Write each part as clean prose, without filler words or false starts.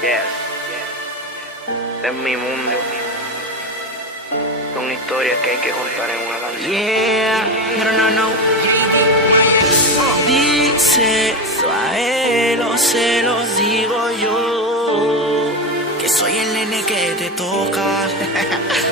Yes. Este es mi mundo. Son historias que hay que contar en una canción. Yeah, no. Dice a él, o se lo digo yo, que soy el nene que te toca,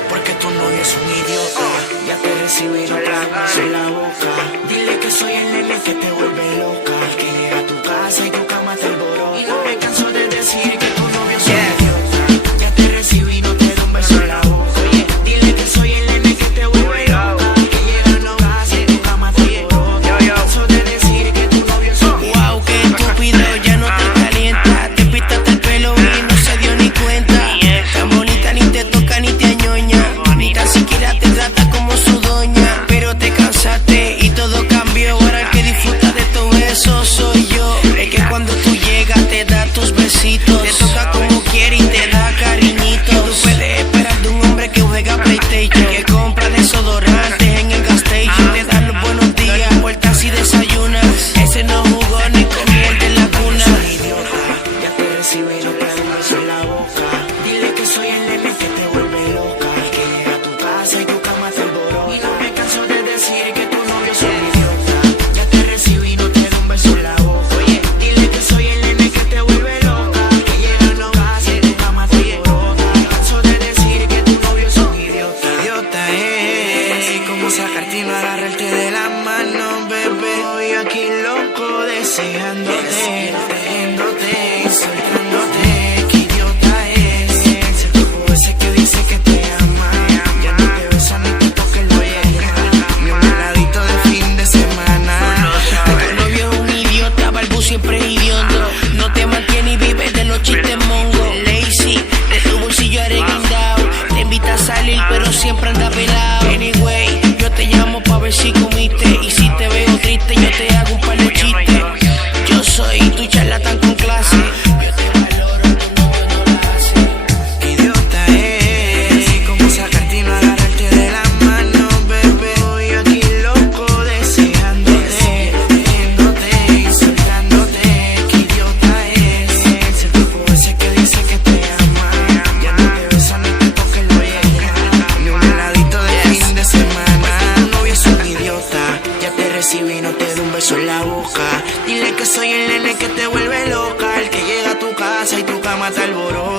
porque tu novio es un idiota. Ya te recibí los platos en la boca. Dile que soy el nene que te vuelve loca, que llega a tu casa y tu cama te alborota. Y no me canso de decir que tu novio es un idiota. Ya te recibí, no te doy un beso en la boca. Oye, dile que soy el nene que te vuelve loca, que llega a tu casa y tu cama te alborota. Me canso de decir que tu novio es un idiota. Wow, qué estúpido, ya no te calienta. Te pintaste el pelo y no se dio ni cuenta. Tan bonita, ni te toca ni te añoña, ni tan siquiera te trata como su doña. Pero te cansaste y todo cambió. Ahora el que disfruta de todo eso soy yo. Es que cuando tú llegas te da tus besitos, te toca como quiere y te da cariñitos. Tú puedes esperar de un hombre que juega PlayStation, que compra desodorantes en el gas station, te da los buenos días, vueltas y desayunas. Ese no jugó ni con miel de la cuna. Soy idiota, ya te recibí, no te doy un beso en la boca. Dile que soy el nene que te vuelve loca, que llega a tu casa y tu cama te alborota. Y no me canso de decir que tu novio es un idiota. Ya te recibí, no te doy un beso en la boca. Oye, dile que soy el nene que te vuelve loca, que llega a tu casa y tu cama te alborota. Me canso de decir que tu novio es un idiota. Idiota es como sacarte y no agarrarte de la mano, bebé. Voy aquí loco deseándote, trayéndote y soltándote. Qué idiota es el tipo ese que dice que te ama. Ya no te besa ni te toca el boca, ni un heladito de fin de semana. Tu novio es un idiota, Balbu siempre es idiota. No te mantiene y vive de los chistes mongo. Lazy, de tu bolsillo arreguindado. Te invita a salir pero siempre anda pelado. Anyway, yo te llamo pa' ver si comiste, y si te veo triste yo te hago un par de chistes. Yo soy tu charlatán con clase. Yo te valoro, tu novio no la hace. Qué idiota es como sacarte y no agarrarte de la mano, bebé. Voy aquí loco deseándote, viéndote y soltándote. Qué idiota es el tipo ese que dice que te ama. Ya no te besa ni te toca el boca, ni un heladito de fin de semana. Tu novio es un idiota, ya te recibí, no te doy un beso en la boca. Dile que soy el nene que te vuelve loca, el que llega a tu casa y tu cama te alborota.